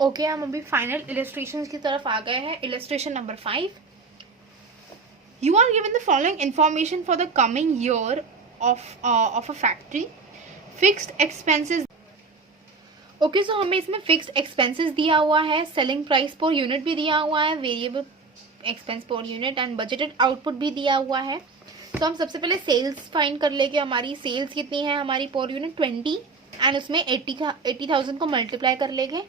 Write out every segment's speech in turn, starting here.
Okay, हम अभी final illustration की तरफ आ गए हैं. Illustration number 5. You are given the following information for the coming year of a factory. Fixed expenses. Okay, so हमें इसमें फिक्स्ड एक्सपेंसेस दिया हुआ है, सेलिंग प्राइस पर यूनिट भी दिया हुआ है, variable expense per unit and budgeted output भी दिया हुआ है. तो हम सबसे पहले सेल्स फाइंड कर लेंगे. हमारी सेल्स कितनी है, हमारी पर यूनिट 20 एंड उसमें 80,000 को मल्टीप्लाई कर लेंगे.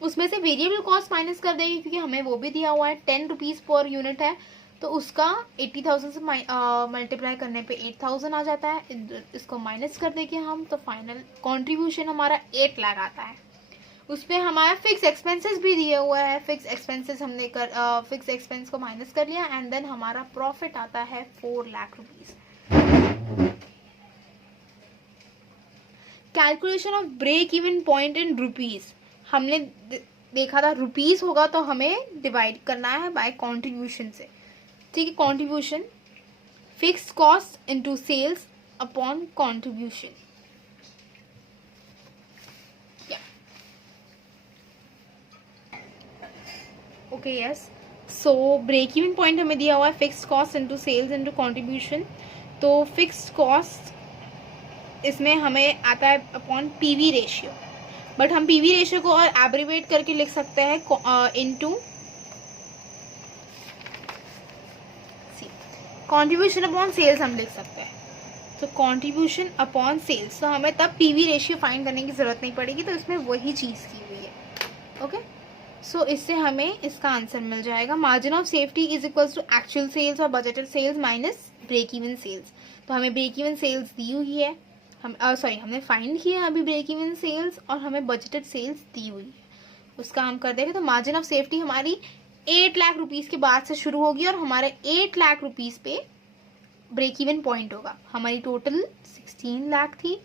उसमें से वेरिएबल कॉस्ट माइनस कर देंगे क्योंकि हमें वो भी दिया हुआ है 10 रुपीज़ पर यूनिट है. तो उसका 80,000 से मल्टीप्लाई करने पे 8,000 आ जाता है. इसको माइनस कर देंगे हम, तो फाइनल कंट्रीब्यूशन हमारा 8 लाख आता है. उसमें हमारा फिक्स एक्सपेंसेस भी दिया हुआ है. फिक्स एक्सपेंसेस हमने फिक्स एक्सपेंस को माइनस कर लिया एंड देन हमारा प्रॉफिट आता है 4 lakh rupees. Calculation of break even point in rupees. हमने देखा था रुपीज होगा तो हमें डिवाइड करना है बाय कॉन्ट्रीब्यूशन से. ठीक है, contribution fixed cost into sales upon contribution. Okay, yes. So break even point हमें दिया हुआ है fixed cost into sales into contribution. तो फिक्स्ड कॉस्ट इसमें हमें आता है अपॉन पीवी रेशियो, बट हम पीवी रेशियो को और एब्रिवेट करके लिख सकते हैं इनटू कंट्रीब्यूशन अपॉन सेल्स हम लिख सकते हैं. तो कंट्रीब्यूशन अपॉन सेल्स, तो हमें तब पीवी रेशियो फाइंड करने की जरूरत नहीं पड़ेगी. तो इसमें वही चीज़ की हुई है. ओके, सो इससे हमें इसका आंसर मिल जाएगा. Margin of safety is equals to actual sales और budgeted sales minus break even sales. तो हमें ब्रेक इवन सेल्स दी हुई है, हमने फाइंड किया है अभी ब्रेक इवन सेल्स, और हमें बजटेड सेल्स दी हुई है. उसका हम कर देंगे. तो मार्जिन ऑफ सेफ्टी हमारी 8 लाख रुपीज़ के बाद से शुरू होगी और हमारे 8 लाख रुपीज़ पे ब्रेक इवन पॉइंट होगा. हमारी टोटल 16 लाख थी,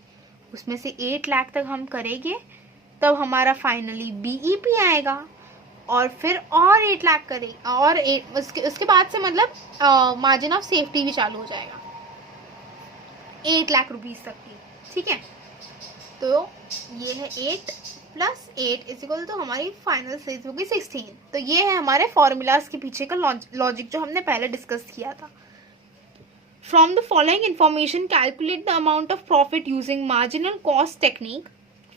उसमें से 8 लाख तक हम करेंगे, तब हमारा फाइनली बीईपी आएगा और फिर और 8 लाख करें और उसके बाद से मतलब मार्जिन ऑफ सेफ्टी भी चालू हो जाएगा 8 लाख रुपीज़ तक की. ठीक है, तो ये है 8 प्लस 8 इज इक्वल तो हमारी फाइनल सेल्स होगी 16. तो ये है हमारे फॉर्मूलाज के पीछे का लॉजिक जो हमने पहले डिस्कस किया था. From the following information calculate the amount of profit using marginal cost technique.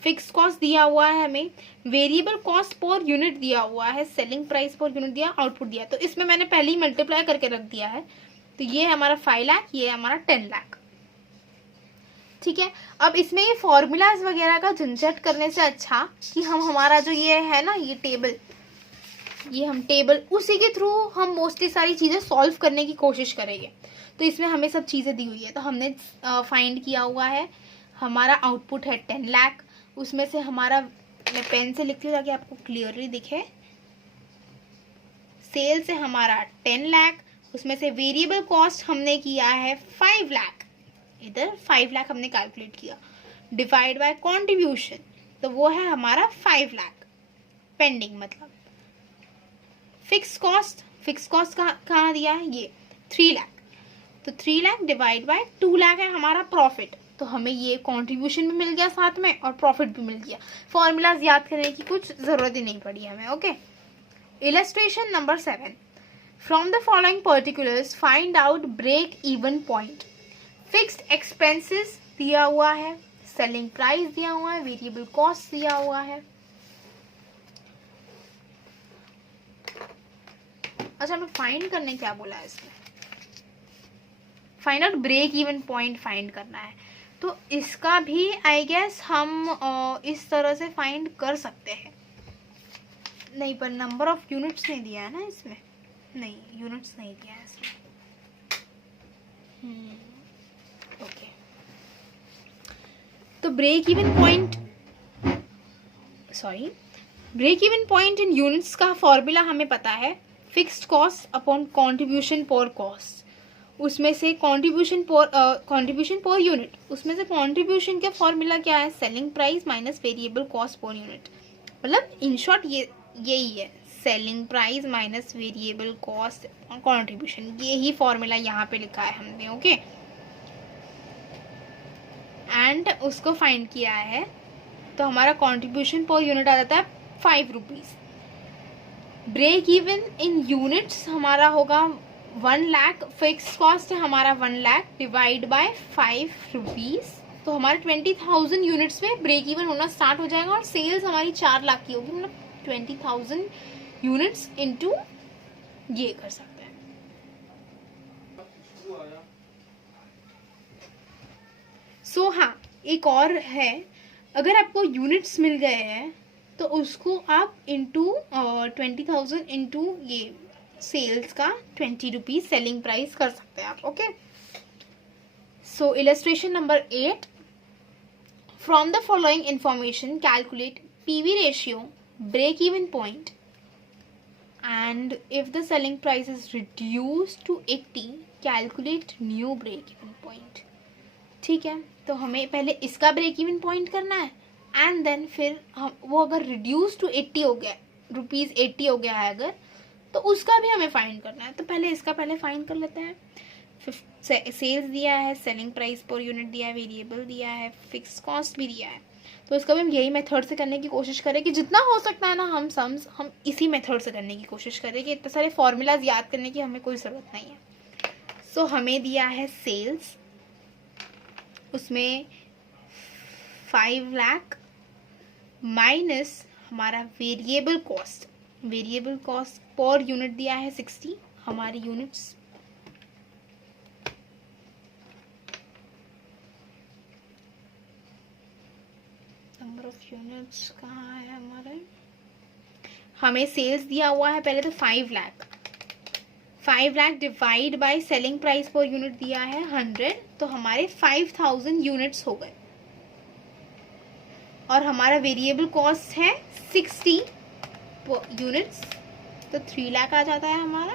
Fix cost दिया हुआ है हमें, वेरिएबल कॉस्ट पर यूनिट दिया हुआ है, सेलिंग प्राइस पर यूनिट दिया, आउटपुट दिया. तो इसमें मैंने पहले ही मल्टीप्लाई करके रख दिया है. तो ये है हमारा 5 लाख, ये है हमारा 10 लाख. ठीक है, अब इसमें ये फॉर्मूलाज वगैरह का झंझट करने से अच्छा कि हम हमारा जो ये है ना ये टेबल, ये हम टेबल उसी के थ्रू हम मोस्टली सारी चीज़ें सॉल्व करने की कोशिश करेंगे. तो इसमें हमें सब चीज़ें दी हुई है. तो हमने फाइंड किया हुआ है हमारा आउटपुट है 10 लाख. उसमें से हमारा, मैं पेन से लिखती हूँ ताकि आपको क्लियरली दिखे, सेल से हमारा 10 लाख, उसमें से वेरिएबल कॉस्ट हमने किया है 5 लाख, इधर 5 लाख हमने कैलकुलेट किया, डिवाइड बाय कंट्रीब्यूशन, तो वो है हमारा 5 लाख पेंडिंग. मतलब फिक्स कॉस्ट कहाँ दिया है, ये 3 लाख. तो 3 लाख डिवाइड बाय 2 लाख है हमारा प्रॉफिट. तो हमें ये कंट्रीब्यूशन भी मिल गया साथ में और प्रॉफिट भी मिल गया. फॉर्मूलाज याद करने की कुछ जरूरत ही नहीं पड़ी हमें. Okay, illustration number 7. From the following particulars find out break even point. Fixed expenses दिया हुआ है, सेलिंग प्राइस दिया हुआ है, वेरिएबल कॉस्ट दिया हुआ है. अच्छा, हमें फाइंड करने क्या बोला है इसमें, find out break even point find करना है. तो इसका भी आई गेस हम इस तरह से फाइंड कर सकते हैं. नहीं, पर नंबर ऑफ यूनिट्स नहीं दिया है ना इसमें, नहीं यूनिट्स नहीं दिया है इसमें. ओके, तो break even point in units का फॉर्मूला हमें पता है, fixed cost upon contribution per cost. उसमें से कंट्रीब्यूशन पर यूनिट, उसमें से कंट्रीब्यूशन का फॉर्मूला क्या है, selling price minus variable cost per unit. मतलब इन शॉर्ट यही है, selling price minus variable cost contribution. ये ही फॉर्मूला यहाँ पे लिखा है हमने. ओके, एंड उसको फाइंड किया है. तो हमारा कंट्रीब्यूशन पर यूनिट आ जाता है 5 rupees. Break even in units हमारा होगा 1 लाख, फिक्स कॉस्ट है हमारा 1 लाख डिवाइड बाय 5 रुपीज़, तो हमारे 20,000 यूनिट्स में ब्रेक इवन होना स्टार्ट हो जाएगा और सेल्स हमारी 4 लाख की होगी, मतलब 20,000 यूनिट्स इनटू ये कर सकते हैं। सो हाँ, एक और है, अगर आपको यूनिट्स मिल गए हैं तो उसको आप इंटू 20,000 इंटू ये सेल्स का 20 रुपीज सेलिंग प्राइस कर सकते हैं आप। Okay, so illustration number 8, from the following information calculate PV ratio, break even point, and if the selling price is reduced to 80 calculate new break even point. ठीक है, तो हमें पहले इसका ब्रेक इवन पॉइंट करना है एंड देन फिर हम वो अगर रिड्यूस टू 80 हो गया, रुपीज़ 80 हो गया है अगर, तो उसका भी हमें फाइंड करना है। तो पहले इसका पहले फाइंड कर लेते हैं। सेल्स दिया है, सेलिंग प्राइस पर यूनिट दिया है, वेरिएबल दिया है, फिक्स कॉस्ट भी दिया है, तो इसका भी हम यही मेथड से करने की कोशिश करें कि जितना हो सकता है ना हम सम्स हम इसी मेथड से करने की कोशिश करें कि इतने सारे फॉर्मूलाज याद करने की हमें कोई ज़रूरत नहीं है। सो हमें दिया है सेल्स, उसमें 5 लाख माइनस हमारा वेरिएबल कॉस्ट पर यूनिट दिया है 60, हमारी यूनिट्स नंबर ऑफ यूनिट्स कहाँ है हमारे, हमें सेल्स दिया हुआ है पहले तो 5 lakh divide by selling price per unit दिया है 100, तो हमारे 5,000 यूनिट्स हो गए, और हमारा वेरिएबल कॉस्ट है 60 यूनिट्स, तो 3 लाख आ जाता है हमारा।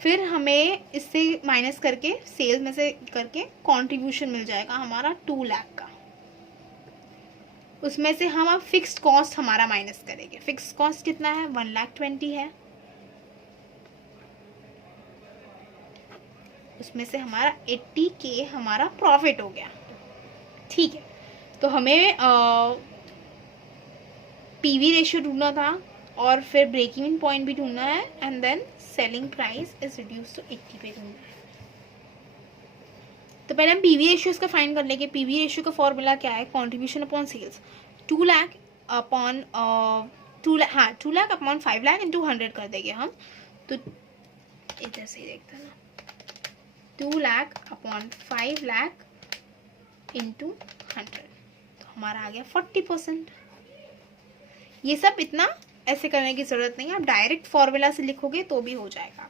फिर हमें इससे माइनस करके सेल्स में से करके कंट्रीब्यूशन मिल जाएगा हमारा 2 लाख का, उसमें से हम अब फिक्स्ड कॉस्ट हमारा माइनस करेंगे। फिक्स्ड कॉस्ट कितना है, 1,20,000 है, उसमें से हमारा 80K हमारा प्रॉफिट हो गया। ठीक है, तो हमें पीवी रेशियो ढूंढना था और फिर ब्रेक इवन पॉइंट भी ढूंढना है and then selling price is reduce to 80 पे ढूंढना है। तो पहले हम पीवी रेशियो इसका फाइंड कर लेंगे। पीवी रेशियो का फॉर्मूला क्या है, contribution upon sales, 2 lakh upon 2 lakh upon 5 lakh into 100 कर देंगे हम, तो इधर से ही देखते हैं ना, 2 लाख अपॉन 5 लाख इंटू 100, तो हमारा आ गया 40%। ये सब इतना ऐसे करने की जरूरत नहीं है, आप डायरेक्ट फॉर्मूला से लिखोगे तो भी हो जाएगा।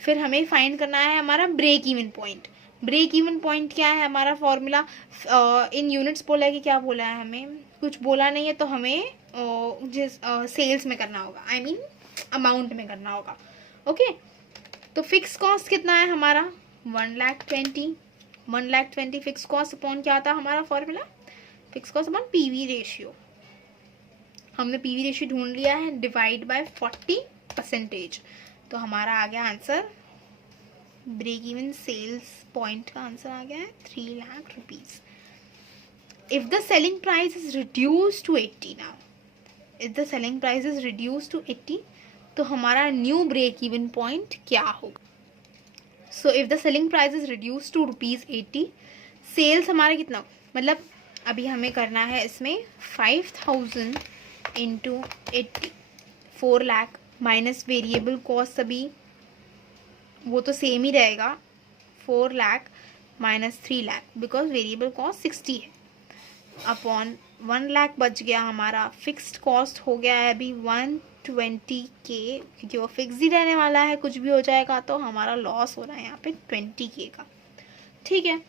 फिर हमें फाइंड करना है हमारा break even point. Break even point क्या है, हमारा फॉर्मूला इन यूनिट्स बोला है कि क्या बोला है, हमें कुछ बोला नहीं है, तो हमें जिस सेल्स में करना होगा, आई मीन अमाउंट में करना होगा। ओके, तो फिक्स कॉस्ट कितना है हमारा 1,20,000 फिक्स कॉस्ट अपॉन क्या आता है हमारा formula, fix cost upon PV ratio. हमने पीवी रेशियो ढूंढ लिया है, डिवाइड बाय 40%, तो हमारा आ गया answer, break even sales point का आंसर आ गया है 3 lakh rupees. If the selling price is reduce to 80, now if the selling price is reduce to 80, तो हमारा न्यू ब्रेक इवन पॉइंट क्या होगा। So if the selling price is reduce to ₹80, sales हमारा कितना, मतलब अभी हमें करना है इसमें 5,000 into 80, 4 lakh minus variable cost, अभी वो तो सेम ही रहेगा, 4 lakh minus 3 lakh because variable cost 60 है, अपॉन 1 लाख बच गया हमारा। फिक्स्ड कॉस्ट हो गया है अभी 120K, क्योंकि वो फिक्स ही रहने वाला है, कुछ भी हो जाएगा तो हमारा लॉस हो रहा है यहाँ पे 20K का। ठीक है,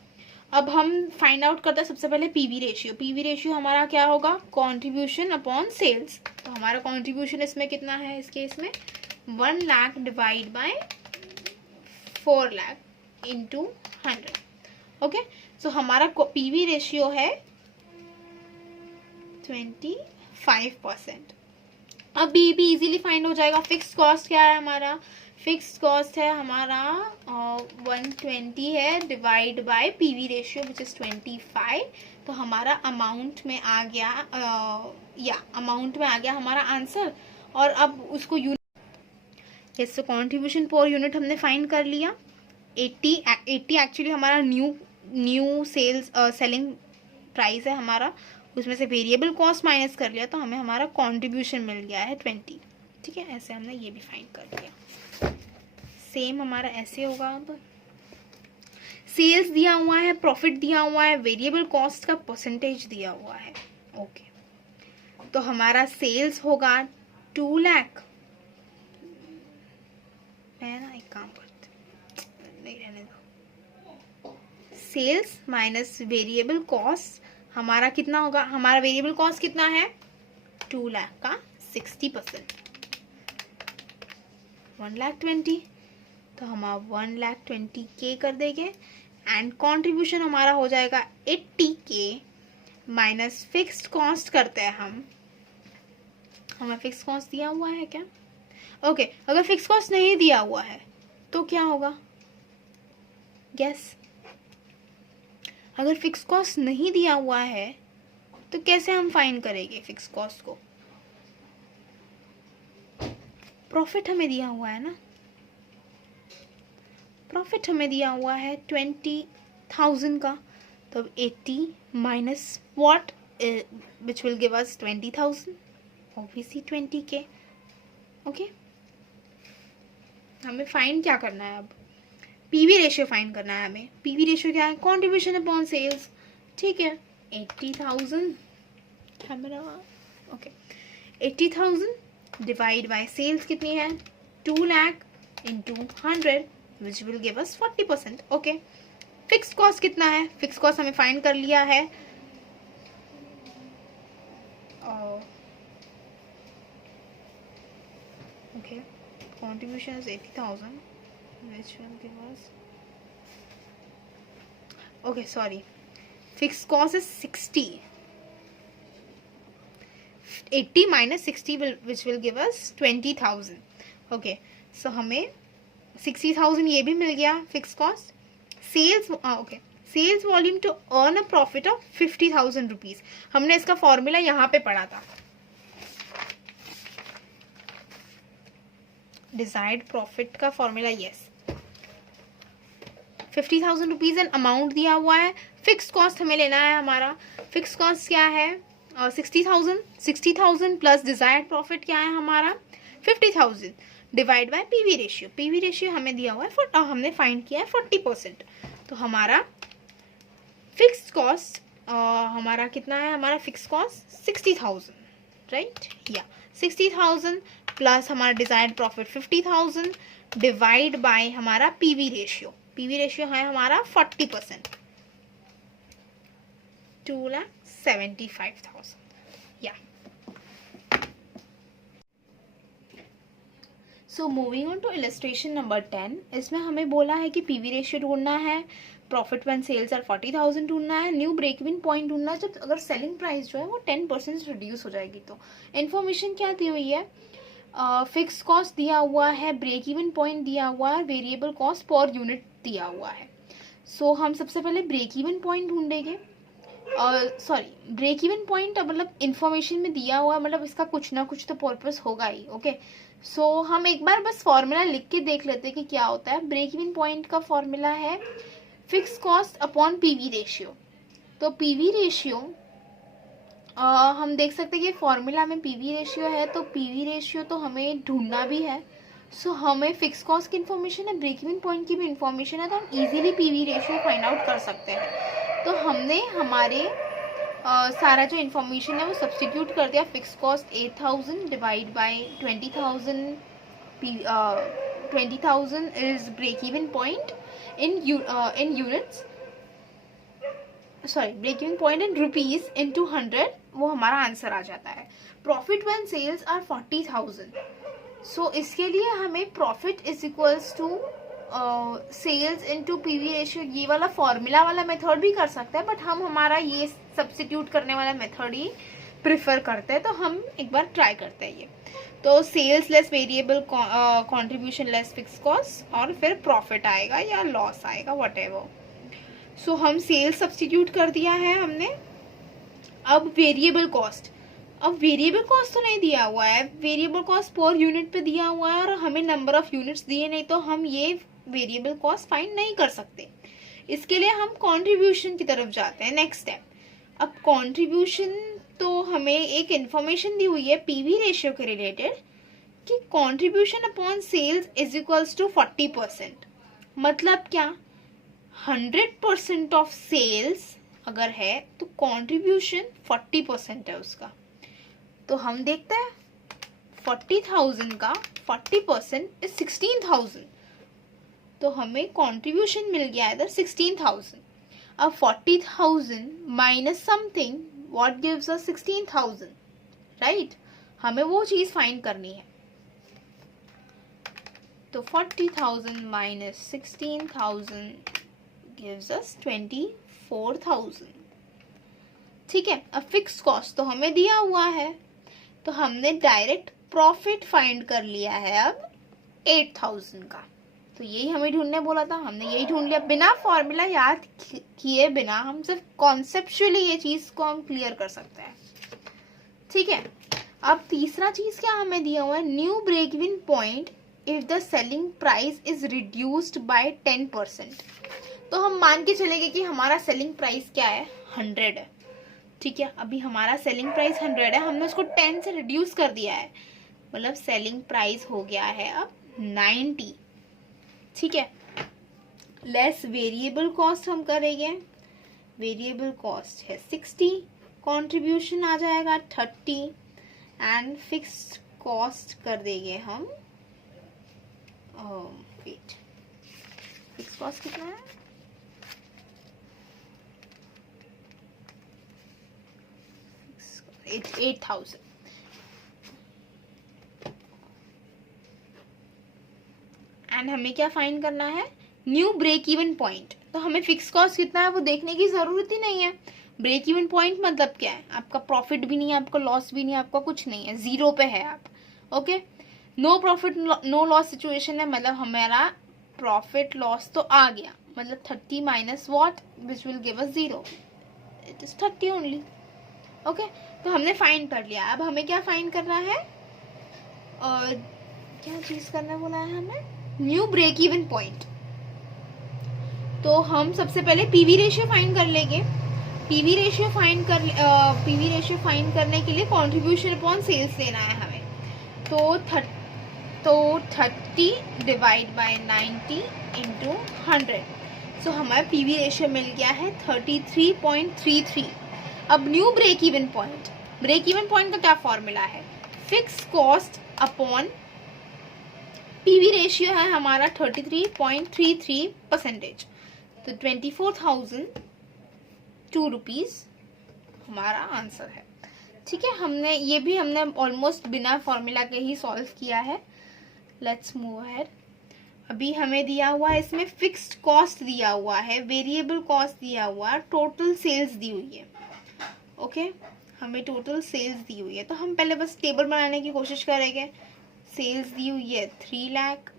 अब हम फाइंड आउट करते हैं सबसे पहले पीवी रेशियो। पीवी रेशियो हमारा क्या होगा, कंट्रीब्यूशन अपॉन सेल्स। तो हमारा कंट्रीब्यूशन इसमें कितना है, इस केस में 1 lakh divide by 4 lakh into 100। Okay, so हमारा पीवी रेशियो है 25%। अब बी भी इजीली फाइंड हो जाएगा। फिक्स कॉस्ट क्या है हमारा, फिक्स्ड कॉस्ट है हमारा 120 है, divide by PV ratio which is 25। तो हमारा अमाउंट में आ गया अमाउंट में आ गया हमारा आंसर। और अब उसको यूनिट, यस, तो कॉन्ट्रीब्यूशन पर यूनिट हमने फाइंड कर लिया। 80 एक्चुअली हमारा न्यू सेलिंग प्राइस है हमारा, उसमें से वेरिएबल कॉस्ट माइनस कर लिया तो हमें हमारा कॉन्ट्रीब्यूशन मिल गया है 20। ठीक है, ऐसे हमने ये भी फाइंड कर लिया। सेम हमारा ऐसे होगा। अब सेल्स दिया हुआ है, प्रॉफिट दिया हुआ है, वेरिएबल कॉस्ट का परसेंटेज दिया हुआ है। ओके, तो हमारा सेल्स होगा 2 लाख। मैं ना एक काम करती, नहीं रहने दो। सेल्स माइनस वेरिएबल कॉस्ट हमारा कितना होगा? हमारा वेरिएबल कॉस्ट कितना है? 2 लाख का 60% 1,20,000, तो हम 1,20,000 कर देंगे। एंड कंट्रीब्यूशन हमारा हो जाएगा 80K माइनस फिक्स्ड कॉस्ट करते हैं हम। हमें फिक्स कॉस्ट दिया हुआ है क्या? ओके, अगर फिक्स कॉस्ट नहीं दिया हुआ है तो क्या होगा? गेस। अगर फिक्स कॉस्ट नहीं दिया हुआ है तो कैसे हम फाइंड करेंगे फिक्स कॉस्ट को? प्रॉफिट हमें दिया हुआ है ना, प्रॉफिट हमें दिया हुआ है 20,000 का, तो 80 minus what which will give us 20,000, obviously 20K। Okay, हमें फाइंड क्या करना है अब? पीवी रेशियो फाइंड करना है हमें। पीवी रेशियो क्या है? Contribution upon sales. ठीक है, 80,000 ओके, 80,000 डिवाइड बाय सेल्स कितनी है? 2 lakh into 100 which will give us 40%। Okay, fixed cost कितना है? फिक्स्ड कॉस्ट हमें फाइंड कर लिया है। Okay, contribution is 80,000 which will give us, okay, sorry, fixed cost is 60, 80 minus 60 which will give us 20,000. okay, so हमें 60,000 ये भी मिल गया fix cost. Sales, okay, sales volume to earn a profit of 50,000 rupees. हमने इसका formula यहाँ पे पढ़ा था, डिजायर्ड प्रॉफिट का formula. Yes, 50,000 rupees and amount दिया हुआ है। फिक्स कॉस्ट हमें लेना है। हमारा फिक्स कॉस्ट क्या है? 60,000 प्लस डिजायर्ड प्रॉफिट क्या है हमारा? 50,000 divide bye PV ratio. PV ratio हमें दिया हुआ है, हमने फाइंड किया है 40%। तो हमारा फिक्स कॉस्ट हमारा कितना है? हमारा फिक्स कॉस्ट 60,000, राइट? या 60,000 प्लस हमारा डिजायर्ड प्रॉफिट 50,000 डिवाइड बाय हमारा पीवी रेशियो। पीवी रेशियो है हमारा 40%, 2,75,000। या so moving on to illustration number 10। इसमें हमें बोला है कि पीवी रेशियो ढूंढना है, प्रॉफिट व्हेन सेल्स आर 40,000 ढूंढना है, न्यू ब्रेक इवन पॉइंट ढूंढना है जब अगर सेलिंग प्राइस जो है वो 10% रिड्यूस हो जाएगी। तो इन्फॉर्मेशन क्या दी हुई है? फिक्स कॉस्ट दिया हुआ है, ब्रेक इवन पॉइंट दिया हुआ है, वेरिएबल कॉस्ट पर यूनिट दिया हुआ है। सो हम सबसे पहले ब्रेक इवन पॉइंट ढूंढेंगे। सॉरी, ब्रेक इवन पॉइंट मतलब इन्फॉर्मेशन में दिया हुआ है, मतलब इसका कुछ ना कुछ तो पर्पस होगा ही। ओके, सो हम एक बार बस फॉर्मूला लिख के देख लेते हैं कि क्या होता है। ब्रेक इवन पॉइंट का फॉर्मूला है fix cost upon PV ratio. तो पीवी रेशियो हम देख सकते हैं कि फॉर्मूला में पीवी रेशियो है, तो पीवी रेशियो तो हमें ढूंढना भी है। सो हमें फिक्स कॉस्ट की इन्फॉर्मेशन है, ब्रेक इवन पॉइंट की भी इन्फॉर्मेशन है, तो हम easily PV ratio find out कर सकते हैं। तो हमने हमारे सारा जो इन्फॉर्मेशन है वो सब्स्टिट्यूट कर दिया। Fix cost 8,000 divide by 20,000, 20,000 is break even point in units, sorry, break even point in rupees into 100, वो हमारा आंसर आ जाता है। Profit when sales are 40,000। So इसके लिए हमें profit is equals to sales into PV ratio, ये वाला फॉर्मूला वाला मेथड भी कर सकते हैं, बट हम हमारा ये सब्स्टिट्यूट करने वाला मेथड ही प्रिफर करते हैं। तो हम एक बार ट्राई करते हैं ये। तो sales less variable contribution less fix cost और फिर प्रॉफिट आएगा या लॉस आएगा, व्हाटएवर। सो हम सेल्स सब्स्टिट्यूट कर दिया है हमने। अब वेरिएबल कॉस्ट, अब वेरिएबल कॉस्ट तो नहीं दिया हुआ है, वेरिएबल कॉस्ट पर यूनिट पे दिया हुआ है और हमें नंबर ऑफ यूनिट्स दिए नहीं, तो हम ये वेरिएबल कॉस्ट फाइंड नहीं कर सकते। इसके लिए हम कंट्रीब्यूशन की तरफ जाते हैं, नेक्स्ट स्टेप। अब कंट्रीब्यूशन तो हमें एक इंफॉर्मेशन दी हुई है पीवी रेशियो के रिलेटेड कि contribution upon sales is equals to 40%। मतलब क्या, 100% ऑफ सेल्स अगर है तो कंट्रीब्यूशन 40% है उसका। तो हम देखते हैं 40,000 का 40% इज 16,000, तो हमें कंट्रीब्यूशन मिल गया इधर 16,000। अब 40,000 minus something what gives us 16,000, right. हमें वो चीज फाइंड करनी है। तो 40,000 माइनस 16,000 गिव्स अस 24,000। ठीक है। अब फिक्स कॉस्ट तो हमें दिया हुआ है, तो हमने डायरेक्ट प्रॉफिट फाइंड कर लिया है अब 8,000 का। तो यही हमें ढूंढने बोला था, हमने यही ढूंढ लिया। बिना फॉर्मूला याद किए बिना हम सिर्फ कॉन्सेप्चुअली ये चीज को हम क्लियर कर सकते हैं। ठीक है। अब तीसरा चीज क्या हमें दिया हुआ है, new break even point if the selling price is reduced by 10%। तो हम मान के चलेंगे कि हमारा सेलिंग प्राइस क्या है, 100 है। ठीक है। अभी हमारा सेलिंग प्राइस 100 है, हमने उसको 10 से रिड्यूस कर दिया है, मतलब सेलिंग प्राइस हो गया है अब 90। ठीक है। लेस वेरिएबल कॉस्ट हम करेंगे, वेरिएबल कॉस्ट है 60, कंट्रीब्यूशन आ जाएगा 30 एंड फिक्स्ड कॉस्ट कर देंगे हम वेट, फिक्स कॉस्ट कितना है, 8,000। एंड हमें क्या फाइंड करना है, न्यू ब्रेक इवन पॉइंट। तो हमें फिक्स कॉस्ट कितना है वो देखने की जरूरत ही नहीं है। ब्रेक इवन पॉइंट मतलब क्या है, आपका प्रॉफिट भी नहीं है, आपका लॉस भी नहीं है, आपका कुछ नहीं है, जीरो पे है आप। Okay. No profit no loss situation है, मतलब हमारा प्रॉफिट लॉस तो आ गया, मतलब 30 minus what which will give us 0, it is 30 only. Okay. तो हमने फाइंड कर लिया। अब हमें क्या फाइंड करना है, और क्या चीज करना बोला है हमें, न्यू ब्रेक इवन पॉइंट। तो हम सबसे पहले पीवी रेशियो फाइंड कर लेंगे। पीवी रेशियो फाइंड करने के लिए कंट्रीब्यूशन अपॉन सेल्स लेना है हमें। तो 30 डिवाइड बाय 90 इंटू 100। सो हमारा पीवी रेशियो मिल गया है 33.33। अब new break even point, break even point का क्या फॉर्मूला है, fix cost upon PV ratio है हमारा 33.33%। तो 24,002 रुपीज हमारा आंसर है। ठीक है। हमने ऑलमोस्ट बिना फॉर्मूला के ही सॉल्व किया है। Let's move ahead. अभी हमें दिया हुआ है, इसमें फिक्स्ड कॉस्ट दिया हुआ है, वेरिएबल कॉस्ट दिया हुआ है, टोटल सेल्स दी हुई है। ओके। हमें टोटल सेल्स दी हुई है, तो हम पहले बस टेबल बनाने की कोशिश करेंगे। सेल्स दी हुई है 3 लाख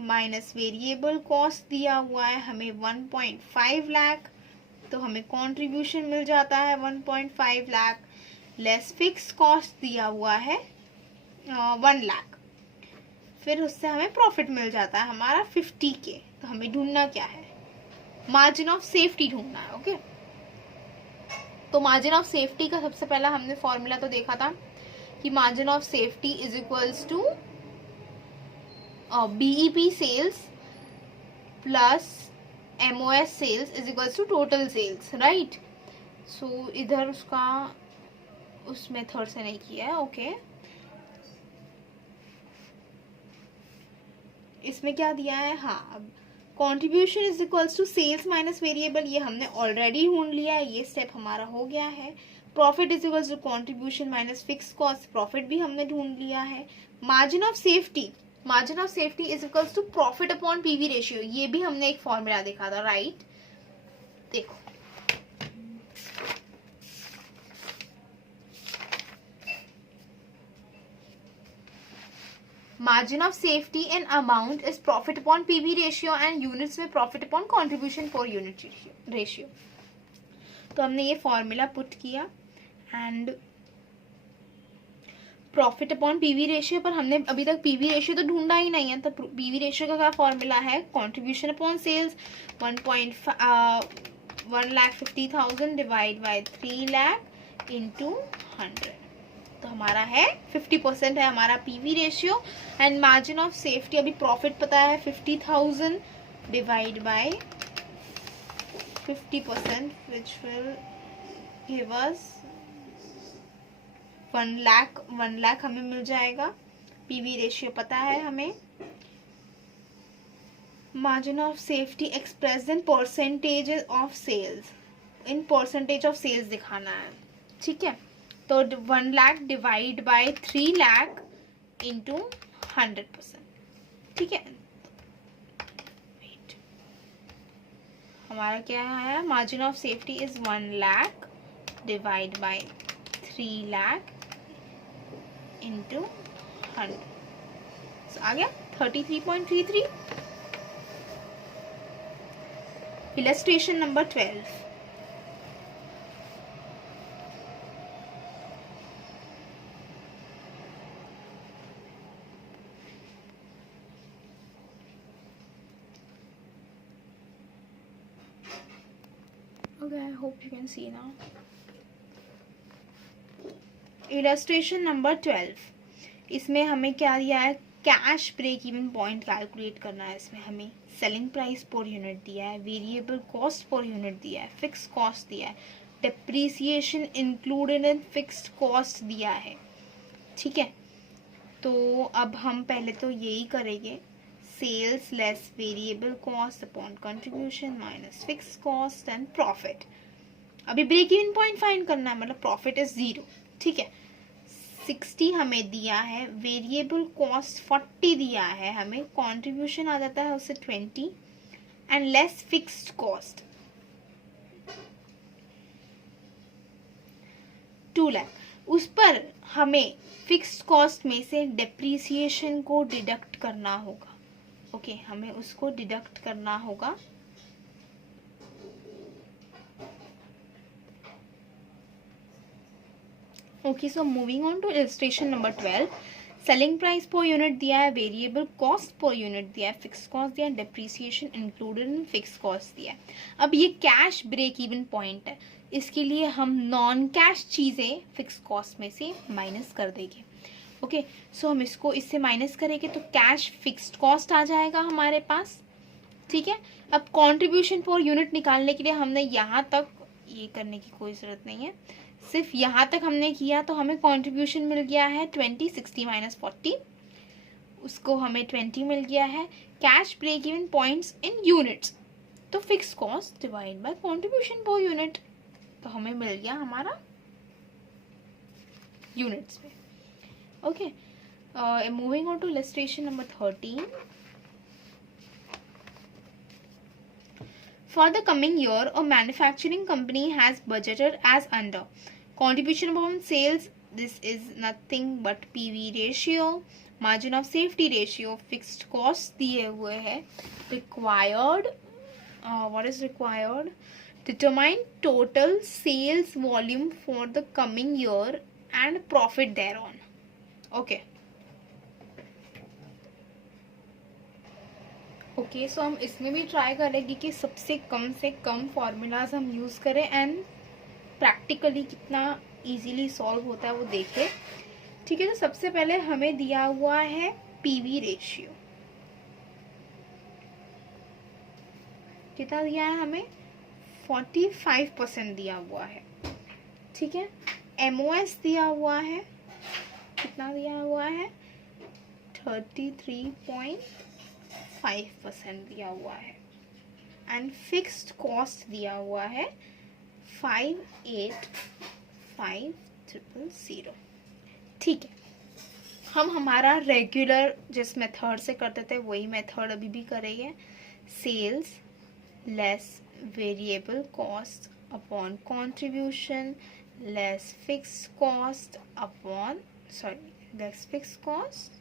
माइनस वेरिएबल कॉस्ट दिया हुआ है हमें 1.5 लाख, तो हमें कंट्रीब्यूशन मिल जाता है 1.5 लाख, लेस फिक्स कॉस्ट दिया हुआ है 1 लाख, फिर उससे हमें प्रॉफिट मिल जाता है हमारा 50K। तो हमें ढूंढना क्या है, मार्जिन ऑफ सेफ्टी ढूंढना है। ओके। तो मार्जिन ऑफ सेफ्टी का सबसे पहला हमने फॉर्मूला तो देखा था कि margin of safety is equals to BEP sales plus MOS sales is equals to total sales, right. So इधर उसका उस मेथड से नहीं किया है। ओके। इसमें क्या दिया है, हाँ, अब contribution is equals to sales minus variable, ये हमने ऑलरेडी ढूंढ लिया है, ये स्टेप हमारा हो गया है। Profit is equals to contribution minus fix cost, profit भी हमने ढूंढ लिया है। Margin of safety is equals to profit upon PV ratio, ये भी हमने एक फॉर्मूला देखा था, राइट। देखो margin of safety in amount is profit upon PV ratio and units में profit upon contribution per unit ratio. तो हमने ये फॉर्मूला पुट किया and profit upon PV ratio पर हमने अभी तक पीवी रेशियो तो ढूंढा ही नहीं है, तो पीवी रेशियो का क्या फॉर्मूला है, contribution upon sales 1,50,000 divide by 3 lakh into 100। तो हमारा है 50% है हमारा PV ratio and margin of safety अभी प्रॉफिट पता है 50,000 divide by 50% which will give us 1 lakh हमें मिल जाएगा। पीवी रेशियो पता है हमें। Margin of safety express in percentage of sales, in percentage of sales दिखाना है, ठीक है। तो 1 lakh divide by 3 lakh into 100%, ठीक है। हमारा क्या है, margin of safety is 1 lakh divide by 3 lakh into 100। आ गया 33.33। Illustration number 12। Okay, I hope you can see now. Illustration number 12, इसमें हमें क्या दिया है, cash break even point calculate करना है। इसमें हमें सेलिंग प्राइस पर यूनिट दिया है, वेरिएबल कॉस्ट पर यूनिट दिया है, फिक्स कॉस्ट दिया है, depreciation included in fixed cost दिया है, ठीक है। तो अब हम पहले तो यही करेंगे, sales less variable cost upon contribution minus fix cost and profit. अभी ब्रेक इवन पॉइंट फाइंड करना है, मतलब प्रॉफिट इज 0, ठीक है। 60 हमें दिया है, वेरिएबल कॉस्ट 40 दिया है हमें, कंट्रीब्यूशन आ जाता है उससे 20 and less fixed cost 2 lakh. उस पर हमें फिक्स्ड कॉस्ट में से डेप्रिसिएशन को डिडक्ट करना होगा, ओके, हमें उसको डिडक्ट करना होगा। Okay, so moving on to illustration number 12। Selling price per unit दिया है, वेरिएबल कॉस्ट पर यूनिट दिया है, फिक्स कॉस्ट दिया है, depreciation included in fix cost दिया है। अब ये कैश ब्रेक इवन पॉइंट है, इसके लिए हम नॉन कैश चीजें फिक्स कॉस्ट में से माइनस कर देंगे। ओके, सो हम इसको इससे माइनस करेंगे तो कैश फिक्स्ड कॉस्ट आ जाएगा हमारे पास, ठीक है। अब कंट्रीब्यूशन पर यूनिट निकालने के लिए हमने यहाँ तक ये करने की कोई जरूरत नहीं है, सिर्फ यहाँ तक हमने किया तो हमें कंट्रीब्यूशन मिल गया है 20, 60 माइनस 40, उसको हमें 20 मिल गया है। Cash break even points in units, तो fix cost divide by contribution per unit, तो हमें मिल गया हमारा यूनिट्स में। Okay, moving on to illustration number 13। For the coming year, a manufacturing company has budgeted as under contribution upon sales. This is nothing but PV ratio, margin of safety ratio, fixed costs दिए हुए हैं, required, what is required? Determine total sales volume for the coming year and profit thereon. Okay. Okay, so हम इसमें भी try करेंगे कि सबसे कम फॉर्मूलाज हम यूज़ करें एंड प्रैक्टिकली कितना इजीली सॉल्व होता है वो देखें, ठीक है। तो सबसे पहले हमें दिया हुआ है पीवी रेशियो, कितना दिया है हमें, 45% दिया हुआ है, ठीक है। एमओएस दिया हुआ है, कितना दिया हुआ है, 33.5% दिया हुआ है एंड फिक्स्ड कॉस्ट दिया हुआ है 585,000, ठीक है। हम हमारा रेगुलर जिस मेथड से करते थे वही मेथड अभी भी करेंगे, sales less variable cost upon contribution less fixed cost upon less fixed cost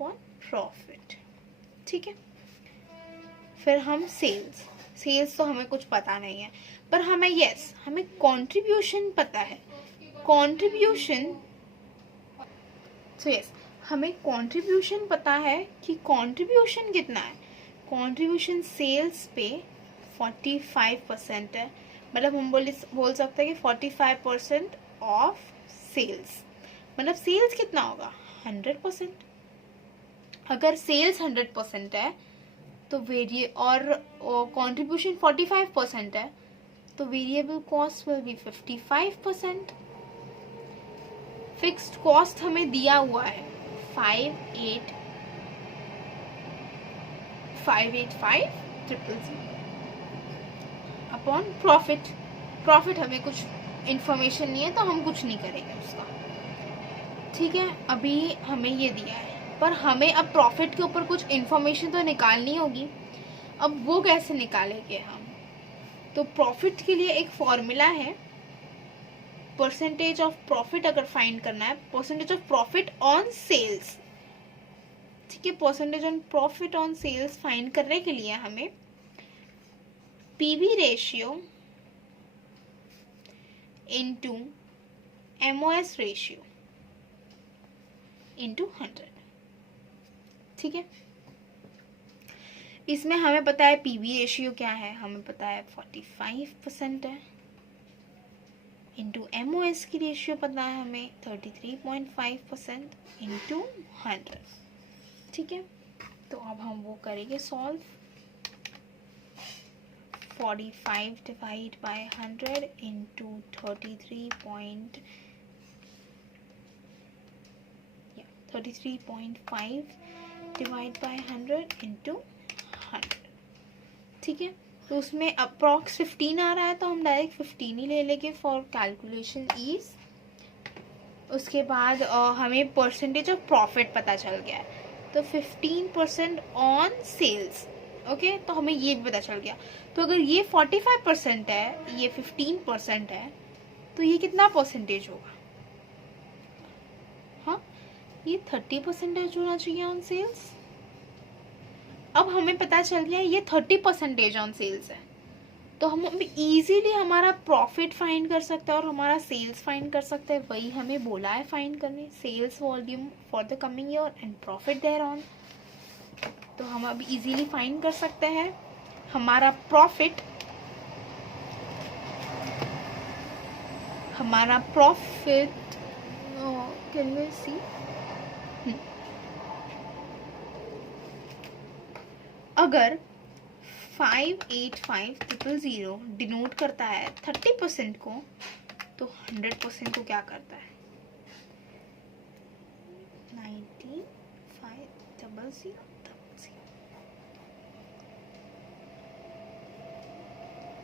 upon profit. ठीक है, फिर हम सेल्स तो हमें कुछ पता नहीं है, पर हमें कंट्रीब्यूशन पता है। कंट्रीब्यूशन, हमें कंट्रीब्यूशन पता है कि कंट्रीब्यूशन कितना है। कंट्रीब्यूशन सेल्स पे 45% है, मतलब हम बोल सकते हैं कि 45% ऑफ सेल्स, मतलब सेल्स कितना होगा 100%। अगर सेल्स 100% है तो और कंट्रीब्यूशन 45% है, तो variable cost will be 55%। Fixed cost हमें दिया हुआ है 585,000 अपॉन प्रॉफिट हमें कुछ इंफॉर्मेशन नहीं है तो हम कुछ नहीं करेंगे उसका। ठीक है, अभी हमें ये दिया है, पर हमें अब प्रॉफिट के ऊपर कुछ इंफॉर्मेशन तो निकालनी होगी। अब वो कैसे निकालेंगे हम? तो प्रॉफिट के लिए एक फॉर्मूला है, परसेंटेज ऑफ प्रॉफिट अगर फाइंड करना है, percentage of profit on sales. ठीक है, percentage on profit on sales find करने के लिए हमें PV ratio into MOS ratio into 100। ठीक है, इसमें हमें पता है पीवी रेशियो क्या है, हमें पता है 45% है, इंटू एमओएस की रेशियो पता है हमें 33.5% इंटू 100। ठीक है, तो अब हम वो करेंगे solve. 45 divide by 100 into 33.5 divide by 100 into 100। ठीक है, तो उसमें अप्रॉक्स 15 आ रहा है, तो हम डायरेक्ट 15 ही ले लेंगे फॉर कैलकुलेशन ईज। उसके बाद हमें परसेंटेज ऑफ प्रॉफिट पता चल गया है, तो 15% ऑन सेल्स। ओके, तो हमें ये भी पता चल गया। तो अगर ये 45% है, ये 15% है, तो ये कितना परसेंटेज होगा? हाँ, ये 30% होना चाहिए ऑन सेल्स। अब हमें पता चल गया ये 30% ऑन सेल्स है, तो हम इजीली हमारा प्रॉफिट फाइंड कर सकते हैं और हमारा सेल्स फाइंड कर सकते हैं। वही हमें बोला है फाइंड करने, sales volume for the coming year and profit there on. तो हम अब इजीली फाइंड कर सकते हैं हमारा प्रॉफिट कैन वी सी, अगर 585,000 डिनोट करता है 30% को, तो 100% को क्या करता है? 95,000।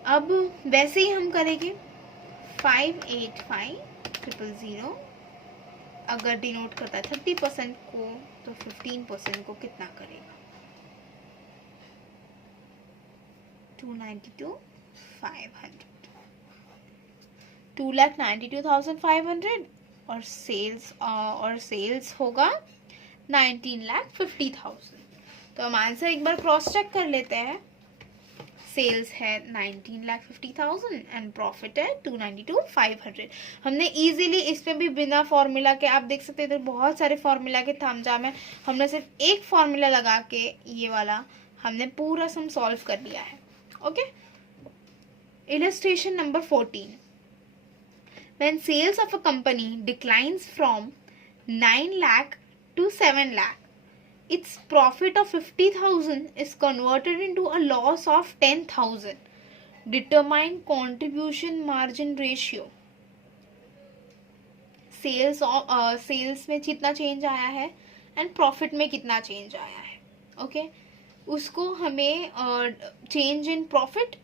अब वैसे ही हम करेंगे 585,000 अगर डिनोट करता है 30% को, तो 15% को कितना करेगा? 292,500, 2,92,500 और सेल्स होगा 19,50,000। तो हम आंसर एक बार क्रॉस चेक कर लेते हैं। सेल्स है 19,50,000 एंड प्रॉफिट है 292,500। हमने इजीली इसमें भी बिना फॉर्मूला के, आप देख सकते हैं इधर बहुत सारे फॉर्मूला के तामझाम है, हमने सिर्फ एक फॉर्मूला लगा के ये वाला हमने पूरा सम सॉल्व कर लिया है। Okay, illustration number 14. When sales of a company declines from 9 lakh to 7 lakh, its profit of 50,000 is converted into a loss of 10,000. Determine contribution margin ratio. Sales में कितना चेंज आया है एंड प्रॉफिट में कितना change आया है। Okay, उसको हमें चेंज इन प्रॉफिट,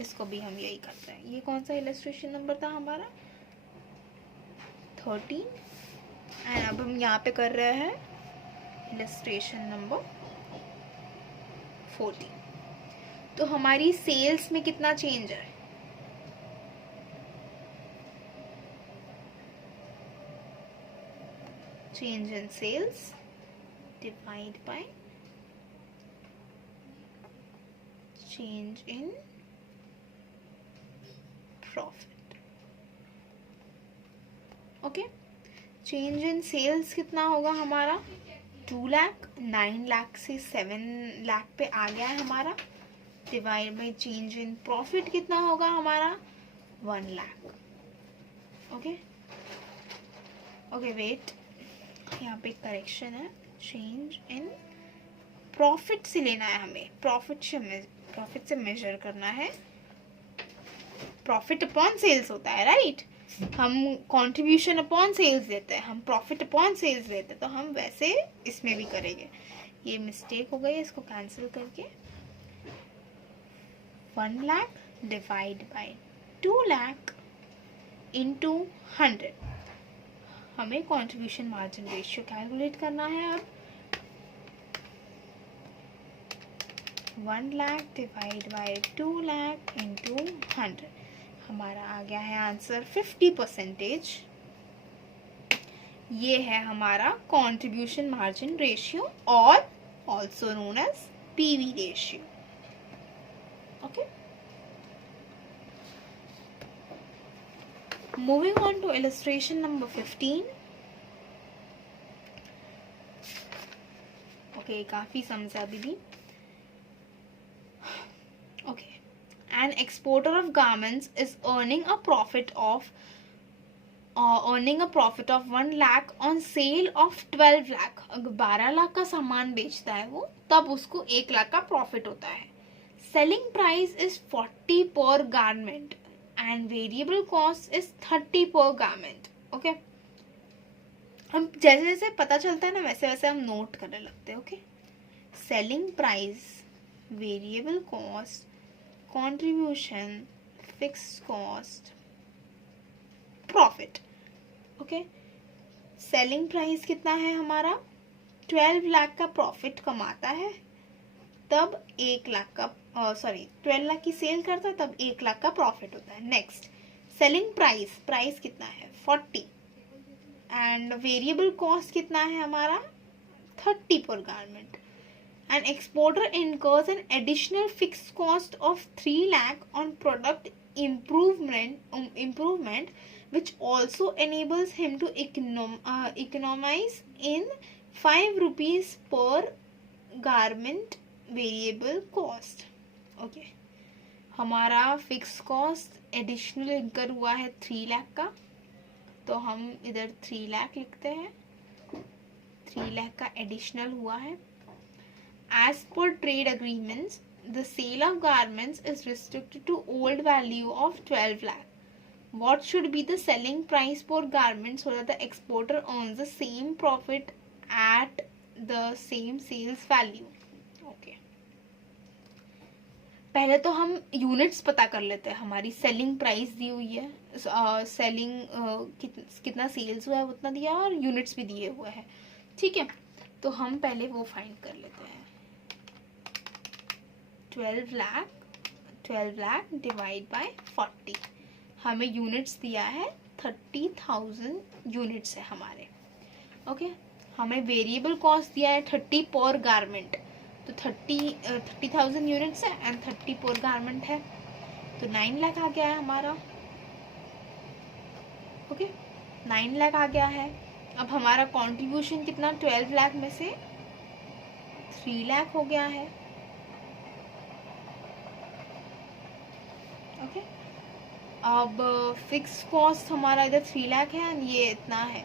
इसको भी हम यही करते हैं। ये कौन सा इलस्ट्रेशन नंबर था हमारा? 13। एंड अब हम यहाँ पे कर रहे हैं इलस्ट्रेशन नंबर 14। तो हमारी सेल्स में कितना चेंज है? Change in sales divide by change in profit. Okay, change in sales कितना होगा हमारा 2 लाख, 9 लाख से 7 लाख पे आ गया है हमारा. Divide by change in profit कितना होगा हमारा 1 लाख. ओके ओके वेट, यहाँ पे करेक्शन है. चेंज इन प्रॉफिट से लेना है हमें, प्रॉफिट से मेजर करना है. प्रॉफिट अपॉन सेल्स होता है राइट. हम कंट्रीब्यूशन अपॉन सेल्स लेते हैं, हम प्रॉफिट अपॉन सेल्स लेते हैं, तो हम वैसे इसमें भी करेंगे. ये मिस्टेक हो गई, इसको कैंसिल करके 1 lakh divide bye 2 lakh into 100. हमें कंट्रीब्यूशन मार्जिन रेशियो कैलकुलेट करना है. अब 1 lakh divide bye 2 lakh into 100. हमारा आ गया है आंसर 50%. ये है हमारा कंट्रीब्यूशन मार्जिन रेशियो और also known as PV ratio. Okay, moving on to illustration number 15. Okay, काफी समझा दीदी. Okay, an exporter of garments is earning a profit of 1 lakh on sale of 12 lakh. अगर 12 लाख का सामान बेचता है वो, तब उसको 1 लाख का प्रॉफिट होता है. सेलिंग प्राइस इज 40 पर garment and variable cost is 30 पर गारमेंट. ओके, हम जैसे जैसे पता चलता है ना वैसे वैसे हम नोट करने लगते हैं. Okay, selling price, variable cost, contribution, fixed cost, profit. Okay, selling price कितना है हमारा 12 लाख का प्रॉफिट कमाता है, तब 1 लाख का 12 लाख की सेल करता है, तब 1 लाख का प्रॉफिट होता है. नेक्स्ट, सेलिंग प्राइस कितना है 40 एंड वेरिएबल कॉस्ट कितना है हमारा 30 पर garment. An exporter incurs an additional fixed cost of 3 lakh on product improvement, which also enables him to economize in 5 rupees per garment variable cost. Okay, हमारा fix cost additional इनकर हुआ है 3 लाख का, तो हम इधर 3 लाख लिखते हैं. 3 लाख का एडिशनल हुआ है. As per trade agreements, the sale of garments is restricted to old value of 12 lakh. What should be the selling price per garment so that the exporter earns the same profit at the same sales value? Okay. पहले तो हम units पता कर लेते हैं. हमारी selling price दी हुई है, सेलिंग कितना सेल्स हुआ है उतना दिया और यूनिट्स भी दिए हुए हैं. ठीक है, तो हम पहले वो फाइंड कर लेते हैं. 12 लाख डिवाइड बाय 40. हमें यूनिट्स दिया है 30,000 यूनिट्स है हमारे. ओके, हमें वेरिएबल कॉस्ट दिया है 30 पर गारमेंट, तो 30,000 यूनिट्स है एंड 30 पर गारमेंट है, तो 9 लाख आ गया है हमारा. ओके, 9 लाख आ गया है. अब हमारा कंट्रीब्यूशन कितना 12 लाख में से 3 लाख हो गया है. ओके, अब फिक्स कॉस्ट हमारा इधर 3 लाख है एंड ये इतना है,